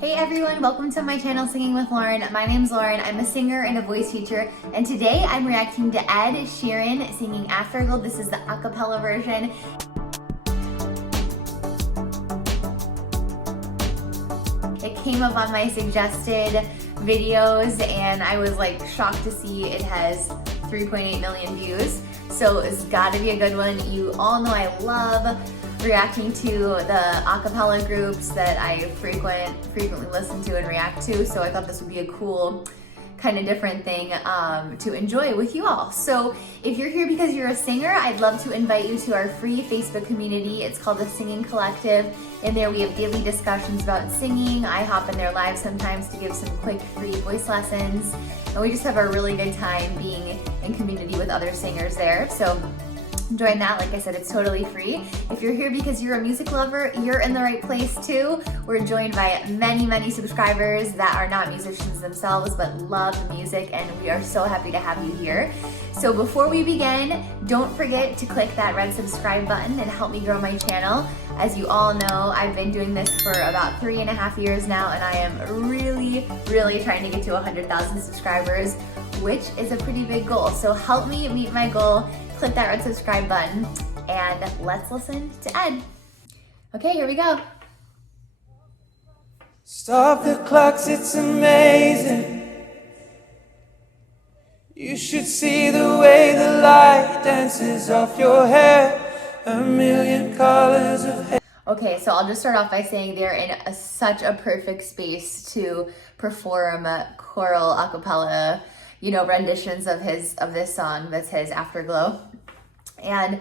Hey everyone, welcome to my channel Singing with Lauren. My name's Lauren, I'm a singer and a voice teacher, and today I'm reacting to Ed Sheeran singing Afterglow. This is the acapella version. It came up on my suggested videos and I was like shocked to see it has 3.8 million views. So it's gotta be a good one. You all know I love reacting to the acapella groups that I frequently listen to and react to. So I thought this would be a cool kind of different thing to enjoy with you all. So if you're here because you're a singer, I'd love to invite you to our free Facebook community. It's called the Singing Collective. In there we have daily discussions about singing. I hop in there live sometimes to give some quick free voice lessons. And we just have a really good time being in community with other singers there. So join that. Like I said, it's totally free. If you're here because you're a music lover, you're in the right place too. We're joined by many subscribers that are not musicians themselves but love music, and we are so happy to have you here. So before we begin, don't forget to click that red subscribe button and help me grow my channel. As you all know, I've been doing this for about 3.5 years now, and I am really trying to get to 100,000 subscribers, which is a pretty big goal. So help me meet my goal. Click that red subscribe button and let's listen to Ed. Okay, here we go. Stop the clocks, it's amazing. You should see the way the light dances off your hair. A million colors of hair. Okay, so I'll just start off by saying they're in such a perfect space to perform choral a cappella, renditions of this song that's his, Afterglow. And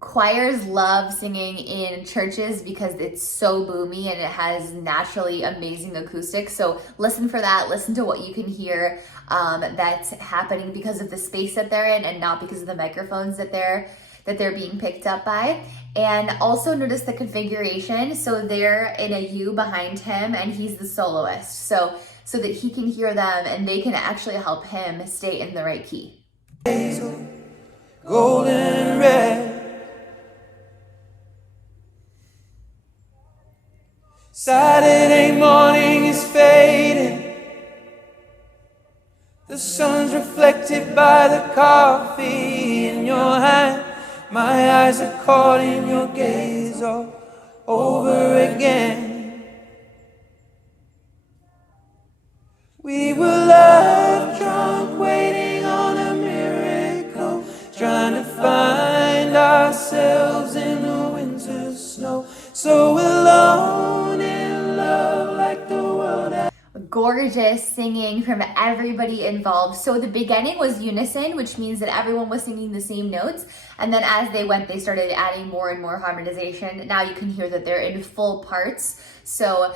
choirs love singing in churches because it's so boomy and it has naturally amazing acoustics. So listen for that, listen to what you can hear that's happening because of the space that they're in and not because of the microphones that they're being picked up by. And also notice the configuration. So they're in a U behind him and he's the soloist. So that he can hear them and they can actually help him stay in the right key. Golden red. Saturday morning is fading. The sun's reflected by the coffee in your hand. My eyes are caught in your gaze all over again. We were love drunk, waiting on a miracle, trying to find ourselves in the winter snow. So alone in love like the world. Gorgeous singing from everybody involved. So the beginning was unison, which means that everyone was singing the same notes. And then as they went, they started adding more and more harmonization. Now you can hear that they're in full parts. So,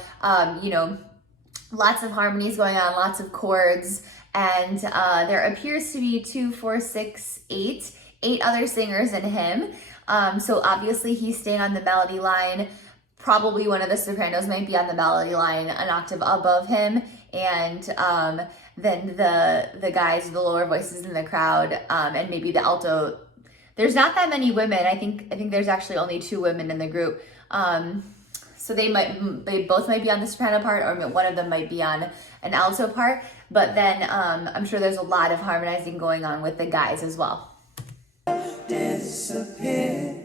lots of harmonies going on, lots of chords. And there appears to be 8 other singers in him. So obviously he's staying on the melody line. Probably one of the sopranos might be on the melody line an octave above him, and then the guys, the lower voices in the crowd, and maybe the alto. There's not that many women. I think there's actually only 2 women in the group. So they both might be on the soprano part, or one of them might be on an alto part. But then I'm sure there's a lot of harmonizing going on with the guys as well. Disappear.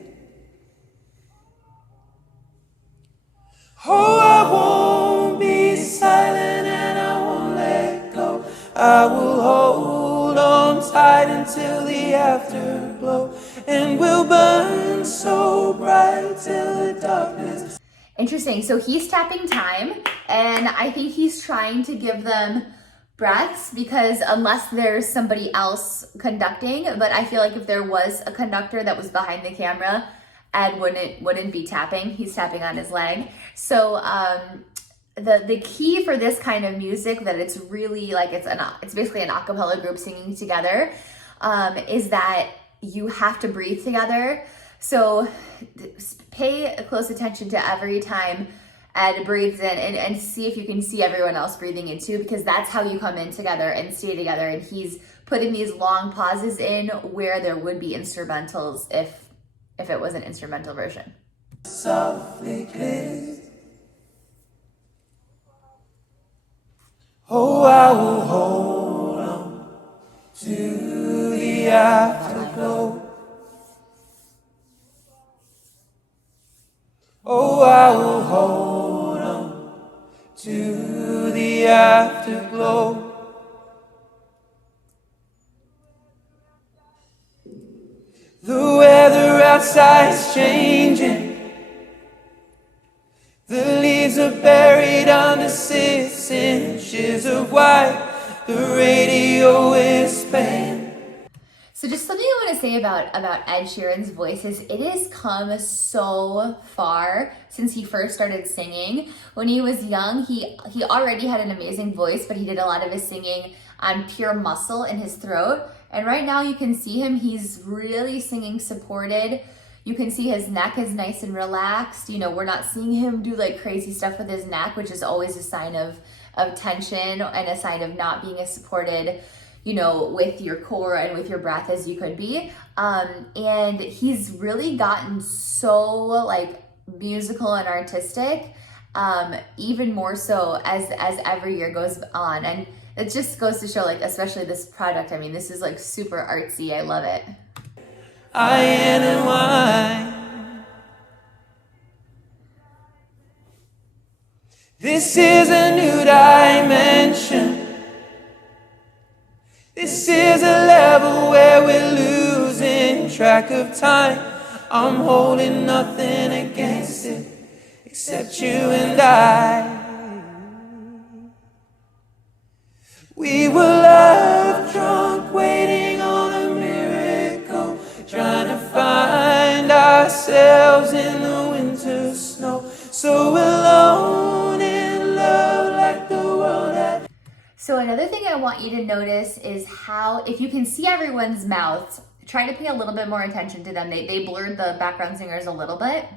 Oh, I won't be silent and I won't let go. I will hold on tight until the afterglow, and we'll burn so bright till the darkness. Interesting. So he's tapping time, and I think he's trying to give them breaths because unless there's somebody else conducting, but I feel like if there was a conductor that was behind the camera, Ed wouldn't be tapping. He's tapping on his leg. So the key for this kind of music, that it's really like it's basically an a cappella group singing together, is that you have to breathe together. So pay close attention to every time Ed breathes in and see if you can see everyone else breathing in too, because that's how you come in together and stay together. And he's putting these long pauses in where there would be instrumentals if it was an instrumental version. Softly kissed. will hold on to the afterglow. Oh, I will hold on to the afterglow. The weather outside's changing. The leaves are buried under 6 inches of white. The radio is playing. So just something I want to say about Ed Sheeran's voice is it has come so far since he first started singing. When he was young, he already had an amazing voice, but he did a lot of his singing on pure muscle in his throat. And right now you can see him, he's really singing supported. You can see his neck is nice and relaxed. You know, we're not seeing him do like crazy stuff with his neck, which is always a sign of tension and a sign of not being as supported, you know, with your core and with your breath as you could be. And he's really gotten so like musical and artistic, even more so as every year goes on. And it just goes to show, like, especially this product, I mean, this is like super artsy. I love it. Iron and wine. This is a new dimension. This is a level where we're losing track of time. I'm holding nothing against it except you and I. We were love drunk, waiting on a miracle, trying to find ourselves in the winter snow. So alone in love like the world had. So another thing I want you to notice is how, if you can see everyone's mouths, try to pay a little bit more attention to them. They blurred the background singers a little bit,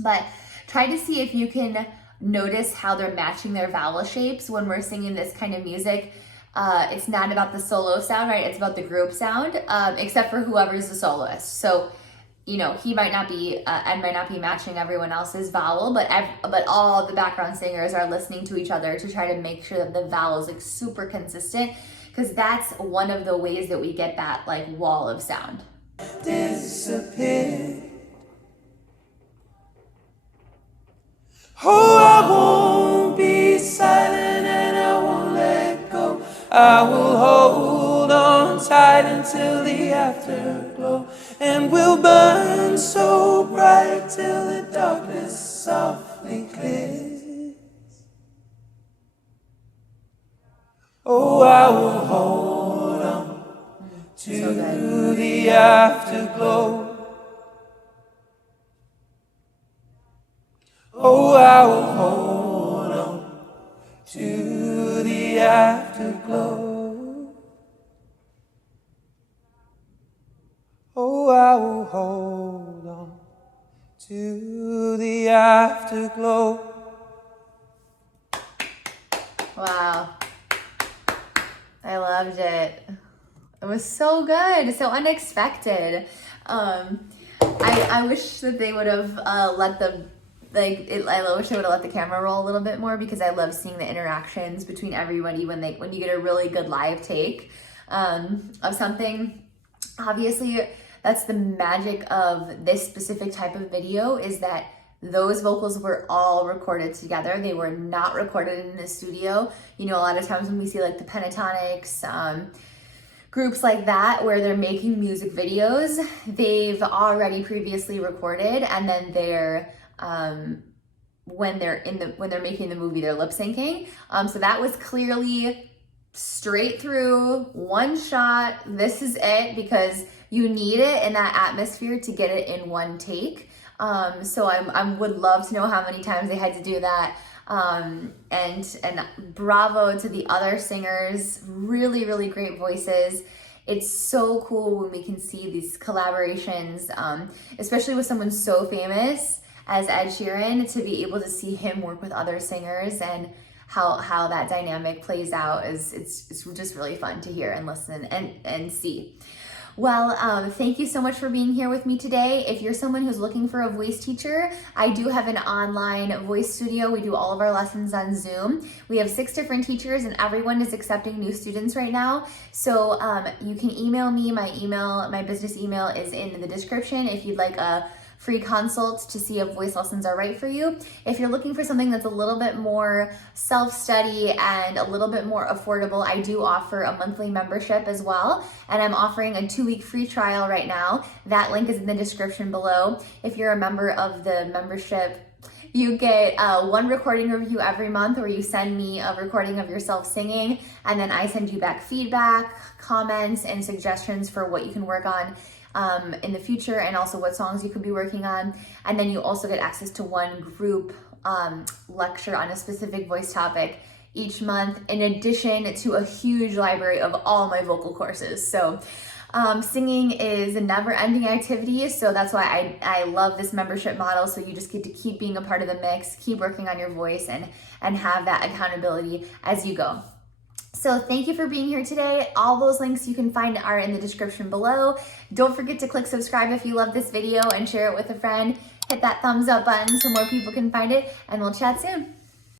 but try to see if you can notice how they're matching their vowel shapes when we're singing this kind of music. It's not about the solo sound, right? It's about the group sound, except for whoever's the soloist. So, you know, he might not be, Ed might not be matching everyone else's vowel, but all the background singers are listening to each other to try to make sure that the vowel is like super consistent, because that's one of the ways that we get that like wall of sound. Disappear. Oh, I won't be silent and I won't let go. I will hold on tight until the afterglow, and we'll burn so bright till the darkness softly clears. Oh, I will hold on to the afterglow. Oh, I will hold on to the afterglow. Oh, I will hold on to the afterglow. Wow. I loved it. It was so good, so unexpected. I wish that they would have let the I wish they would have let the camera roll a little bit more, because I love seeing the interactions between everybody when you get a really good live take of something. Obviously, that's the magic of this specific type of video, is that those vocals were all recorded together. They were not recorded in the studio. You know, a lot of times when we see like the Pentatonics, groups like that where they're making music videos, they've already previously recorded, and then they're when they're making the movie, they're lip syncing. So that was clearly straight through, one shot. This is it, because you need it in that atmosphere to get it in one take. So I would love to know how many times they had to do that. And bravo to the other singers, really, really great voices. It's so cool when we can see these collaborations, especially with someone so famous as Ed Sheeran, to be able to see him work with other singers and how that dynamic plays out it's just really fun to hear and listen and see. Well, thank you so much for being here with me today. If you're someone who's looking for a voice teacher, I do have an online voice studio. We do all of our lessons on Zoom. We have 6 different teachers and everyone is accepting new students right now. So you can email me. My business email is in the description if you'd like a free consult to see if voice lessons are right for you. If you're looking for something that's a little bit more self-study and a little bit more affordable, I do offer a monthly membership as well. And I'm offering a 2-week free trial right now. That link is in the description below. If you're a member of the membership, you get 1 recording review every month where you send me a recording of yourself singing, and then I send you back feedback, comments, and suggestions for what you can work on in the future, and also what songs you could be working on. And then you also get access to 1 group lecture on a specific voice topic each month, in addition to a huge library of all my vocal courses. So singing is a never-ending activity, so that's why I love this membership model. So you just get to keep being a part of the mix, keep working on your voice, and have that accountability as you go. So thank you for being here today. All those links you can find are in the description below. Don't forget to click subscribe if you love this video and share it with a friend. Hit that thumbs up button so more people can find it, and we'll chat soon.